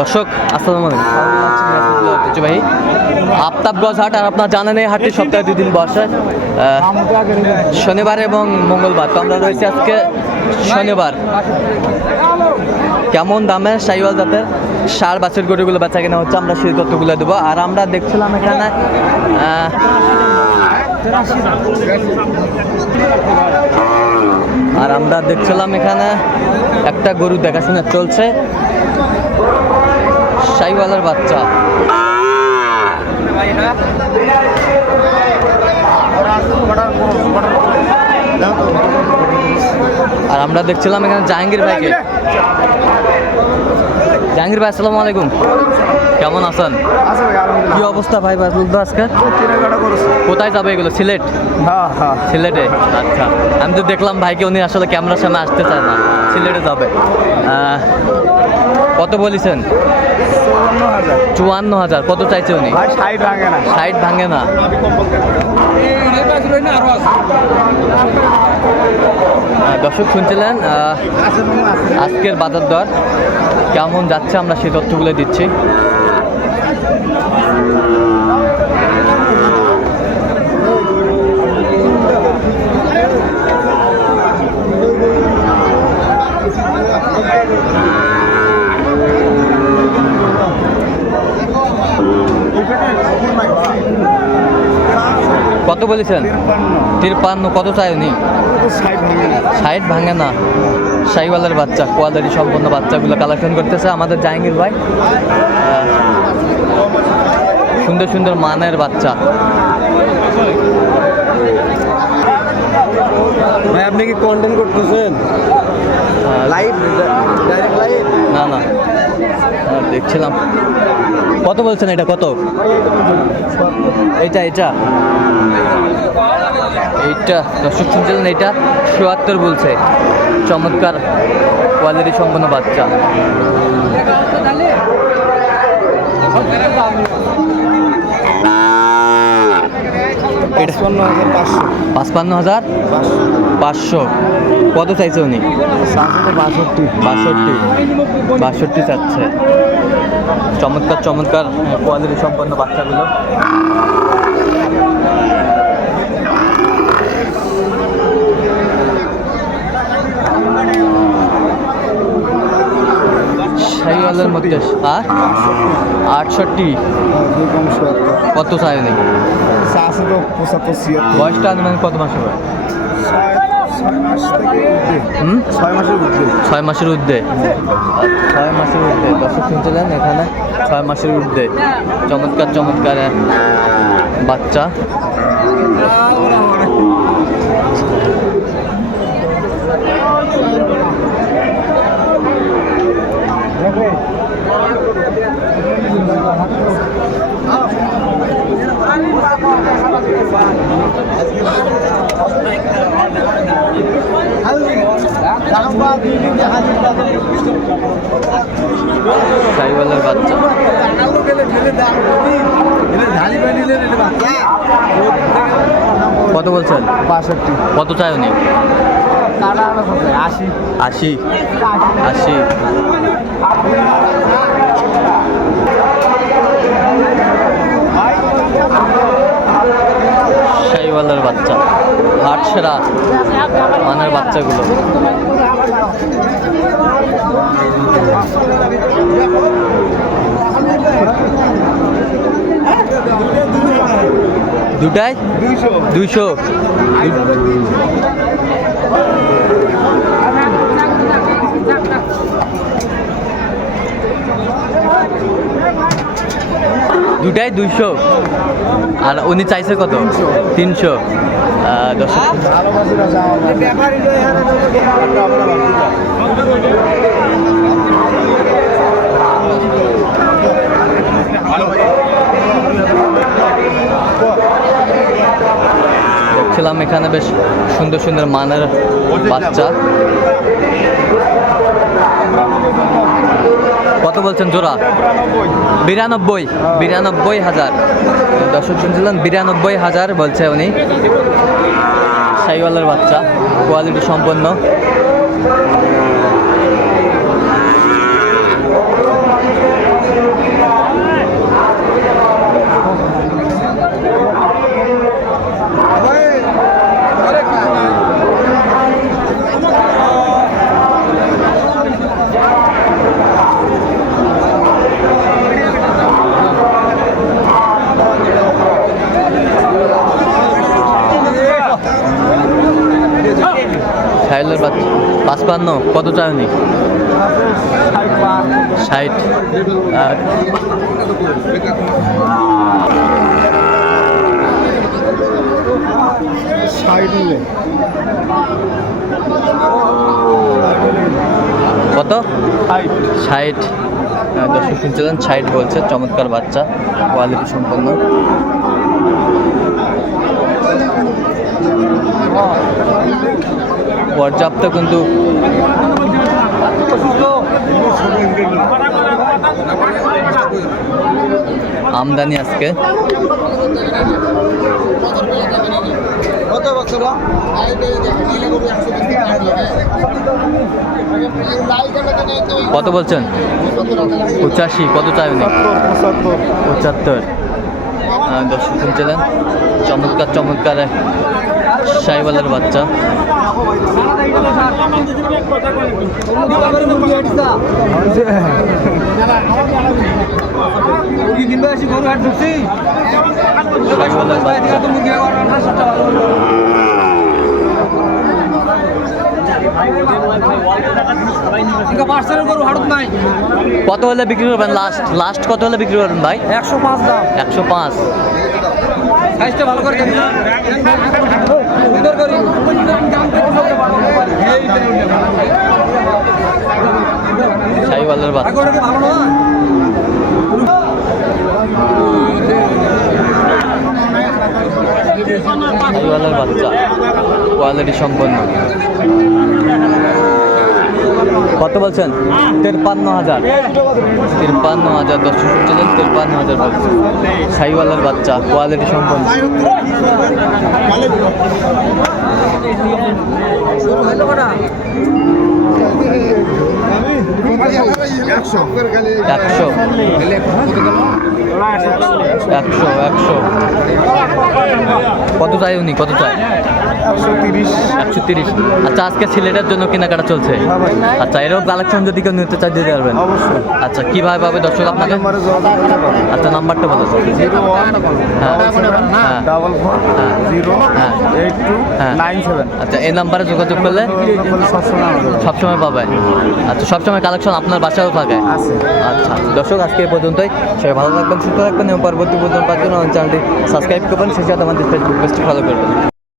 দর্শক, আসসালামু আলাইকুম। ভাই আফতাবগঞ্জ হাট, আর আপনার জানেন এই হাটটি সপ্তাহে দুই দিন বসে। শনিবার এবং মঙ্গলবার। তো আমরা রয়েছি আজকে শনিবার। কেমন দামে সাইওয়াল জাতের সার বাছুর গরুগুলো বেচা কেনা হচ্ছে, আমরা সেই তথ্যগুলো দেবো। আর আমরা দেখছিলাম এখানে আর আমরা দেখছিলাম এখানে একটা গরু দেখাশোনা চলছে। সাইওয়ালের বাচ্চা। আর আমরা দেখছিলাম এখানে জাহাঙ্গীর ভাইকে। জাহাঙ্গীর ভাই, আসসালামু আলাইকুম। কেমন আছেন? কি অবস্থা ভাই তো আজকে? কোথায় যাবে এগুলো? সিলেট? সিলেটে? আচ্ছা। আমি তো দেখলাম ভাইকে উনি আসলে ক্যামেরার সামনে আসতে চায় না। সিলেটে যাবে। কত বলেছেন? হাজার। চুয়ান্ন হাজার। কত চাইছে উনি? সাইট ষাট ভাঙে না। ষাট ভাঙে না। দর্শক শুনছিলেন আজকের বাজার দর কেমন যাচ্ছে আমরা সেই তথ্যগুলো দিচ্ছি। কত বলেছেন? তিরপান্ন। কত চাই উনি? ষাট ভাঙে না। শাহিওয়ালের বাচ্চা কোয়ালিটি সম্পন্ন বাচ্চাগুলো কালেকশন করতেছে আমাদের জাহাঙ্গীর ভাই। সুন্দর সুন্দর মানের বাচ্চা। ভাই আপনি কি কন্টেন্ট করতেছেন? লাইভ ডাইরেক্ট লাইভ না না। দেখছিলাম। কত বলছেন এটা? কত? এটা এটা। এইটা দর্শক শুনছিলেন এটা? চুয়াত্তর বলছে। চমৎকার কোয়ালিটি সম্পন্ন বাচ্চা। পাঁচপান্ন হাজার পাঁচশো। কত চাইছে উনি? বাষট্টি। বাষট্টি। বাষট্টি চাচ্ছে। চমৎকার চমৎকার কোয়ালিটি সম্পন্ন বাচ্চাগুলো। শাহিওয়ালের মধ্যে আর আটষট্টি। কত চাই বয়সটা আনুমানিক কত মাস হবে ছয় মাসের ঊর্ধ্বে। ছয় মাসের ঊর্ধ্বে। ছয় দর্শক শুনছিলেন এখানে? ছয় মাসের ঊর্ধ্বে। চমৎকার চমৎকার বাচ্চা সাইওয়ালের বাচ্চা কত বলছেন? বাষট্টি। কত চাই উনি? আশি। আশি। আশি। শাহিওয়ালের বাচ্চা। হাট সেরা মানের বাচ্চাগুলো। দুটাই দুইশো। দুইশো। দুটাই দুইশো। আর উনি চাইছে কত? তিনশো। দশ দেখছিলাম এখানে বেশ সুন্দর সুন্দর মানের বাচ্চা। কত বলছেন জোড়া? বিরানব্বই বিরানব্বই হাজার। দর্শক শুনছিলেন, বিরানব্বই হাজার বলছে উনি। সাইওয়ালের বাচ্চা কোয়ালিটি সম্পন্ন। কত চাওনি ষাট। আর ষাট কত? ষাট। দর্শক শুনছিলেন ষাট বলছে চমৎকার বাচ্চা কোয়ালিটি সম্পন্ন। পর্যাপ্ত কিন্তু আমদানি আজকে। কত বলছেন? পঁচাশি কত চাইবেন? পঁচাত্তর। দর্শক শুনছিলেন চমৎকার চমৎকার। সাইবালের বাচ্চা। কত হলে বিক্রি করবেন? লাস্ট লাস্ট কত হলে বিক্রি করবেন ভাই? একশো পাঁচ দাম। একশো পাঁচ। ভালো করি সাইবালের বাচ্চা। সাইবালের বাচ্চা। কোয়ালিটি সম্পন্ন। কত বলছেন? তিরপান্ন হাজার। তিরপান্ন হাজার দশ শুনছিলেন? তিরপান্ন হাজার বলছেন সাইওয়ালের বাচ্চা কোয়ালিটি সম্পন্ন। একশো। একশো একশো। কত চাই উনি? কত চাই? একশো তিরিশ। আচ্ছা আজকে ছেলেটার জন্য কেনাকাটা চলছে? আচ্ছা এরকম কালেকশন যদি কেউ নিতে চাই দিতে পারবেন। আচ্ছা কীভাবে পাবে দর্শক আপনাকে? আচ্ছা নাম্বারটা বলো। হ্যাঁ। হ্যাঁ। হ্যাঁ। হ্যাঁ। হ্যাঁ। আচ্ছা এই নাম্বারে যোগাযোগ করলে সবসময় পাবে। আচ্ছা সবসময় কালেকশন আপনার বাসায়ও থাকে। আচ্ছা দর্শক আজকে এই পর্যন্তই। সবাই ভালো থাকবেন সুস্থ থাকবেন এবং পরবর্তী পর্যন্ত পাওয়ার জন্য আমার চ্যানেলটি সাবস্ক্রাইব করবেন সেই আমাদের ফেসবুক পেজটি ফলো করবেন।